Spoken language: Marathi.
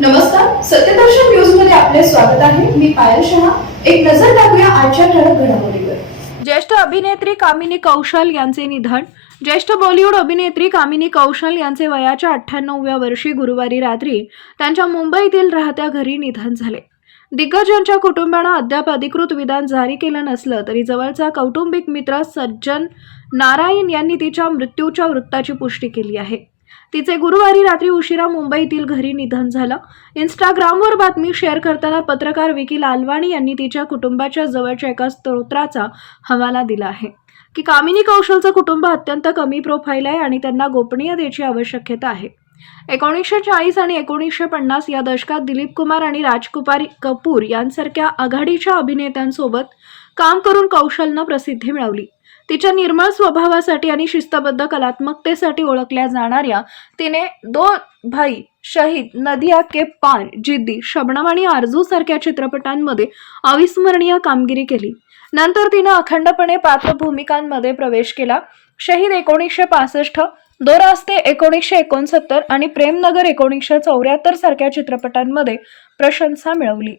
नमस्कार सत्यदर्शन न्यूजमध्ये आपले स्वागत आहे. मी पायल शहा. एक नजर टाकूया आजच्या ठळक घडामोडीवर. ज्येष्ठ अभिनेत्री कामिनी कौशल यांचे निधन. ज्येष्ठ बॉलिवूड अभिनेत्री कामिनी कौशल यांचे वयाच्या अठ्ठ्याण्णवव्या वर्षी गुरुवारी रात्री त्यांच्या मुंबईतील राहत्या घरी निधन झाले. दिग्गजांच्या कुटुंबानं अद्याप अधिकृत विधान जारी केलं नसलं तरी जवळचा कौटुंबिक मित्र सज्जन नारायण यांनी तिच्या मृत्यूच्या वृत्ताची पुष्टी केली आहे. तिचे गुरुवारी रात्री उशिरा मुंबईतील घरी निधन झालं. इंस्टाग्रामवर बातमी शेअर करताना पत्रकार विकी लालवाणी यांनी तिच्या कुटुंबाच्या जवळच्या एका स्तोत्राचा हवाला दिला आहे की कामिनी कौशलचं कुटुंब अत्यंत कमी प्रोफाईल आहे आणि त्यांना गोपनीयतेची आवश्यकता आहे. एकोणीसशे चाळीस आणि एकोणीसशे पन्नास या दशकात दिलीप कुमार आणि राजकुमार कपूर यांसारख्या आघाडीच्या अभिनेत्यांसोबत काम करून कौशलनं प्रसिद्धी मिळवली. तिच्या निर्मळ स्वभावासाठी आणि शिस्तबद्ध कलात्मकतेसाठी ओळखल्या जाणाऱ्या तिने दो भाई शहीद नदिया के पार जिद्दी शबनम आणि आरजू सारख्या चित्रपटांमध्ये अविस्मरणीय कामगिरी केली. नंतर तिनं अखंडपणे पात्र भूमिकांमध्ये प्रवेश केला. शहीद एकोणीसशे पासष्ट दोरास्ते एकोणीसशे एकोणसत्तर आणि प्रेमनगर एकोणीसशे चौऱ्याहत्तर सारख्या चित्रपटांमध्ये प्रशंसा मिळवली.